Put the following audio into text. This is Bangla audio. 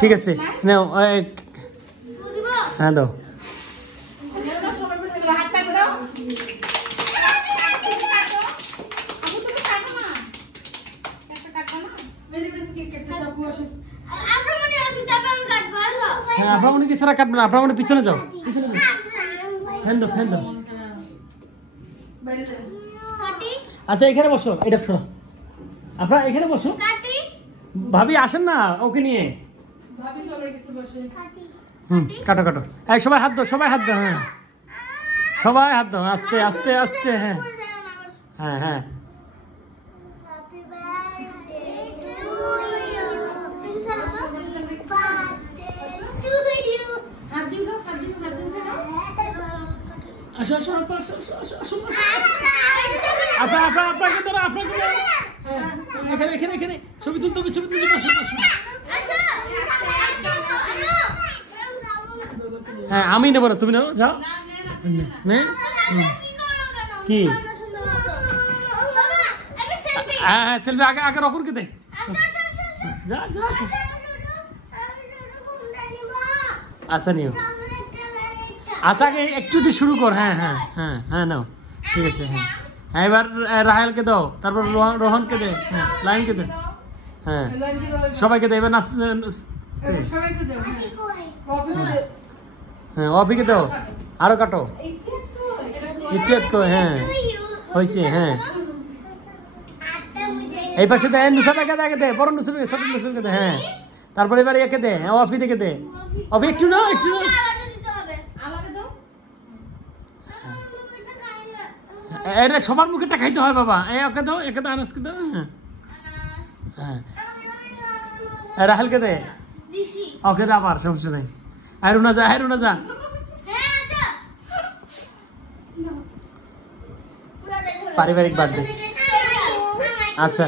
ঠিক আছে নাও হ্যাঁ দাও হ্যাঁ আপনার কি ছাড়া কাটবে না আপনার পিছনে যাও পিছনে ফ্যান দাও আচ্ছা এখানে বসো এটা শোনো আপনারা এখানে বসো ভাবি আসেন না ওকে নিয়ে কাটো কাটো এই সবাই হাত দাও হ্যাঁ সবাই হাত দাও আস্তে আস্তে আস্তে হ্যাঁ হ্যাঁ হ্যাঁ আসো আসো আসো আপনাকে ধরো আপনাকে এখানে এখানে ছবি তুলতে হবে হ্যাঁ আমি নেবো না তুমি নেবো যাও কি হ্যাঁ হ্যাঁ সেলফি আগে রকমকে দে যা যা আচ্ছা নিও আচ্ছা আগে একটু দিয়ে শুরু কর হ্যাঁ হ্যাঁ হ্যাঁ হ্যাঁ নাও ঠিক আছে হ্যাঁ হ্যাঁ এবার রাহেলকে দাও তারপর রোহনকে দে হ্যাঁ লাইনকে দে হ্যাঁ সবাইকে দে এবার নাচ হ্যাঁ অফিকে দাও আরো কাটো ইত্যাদ কো হ্যাঁ হয়েছে হ্যাঁ এই পাশে দে নুসাবাকে দে বড় নুসাবাকে ছোট নুসাবাকে দে হ্যাঁ তারপর এবার একে দে অফি থেকে দে অফি একটু নাও এটা সবার মুখেটা খাইতে হয় বাবা ওকে দাও একে দাও আনাসকে দাও হ্যাঁ রাহেলকে দে ওকে দে আবার সমস্যা নেই রুনা যা পারিবারিক বার্থডে আচ্ছা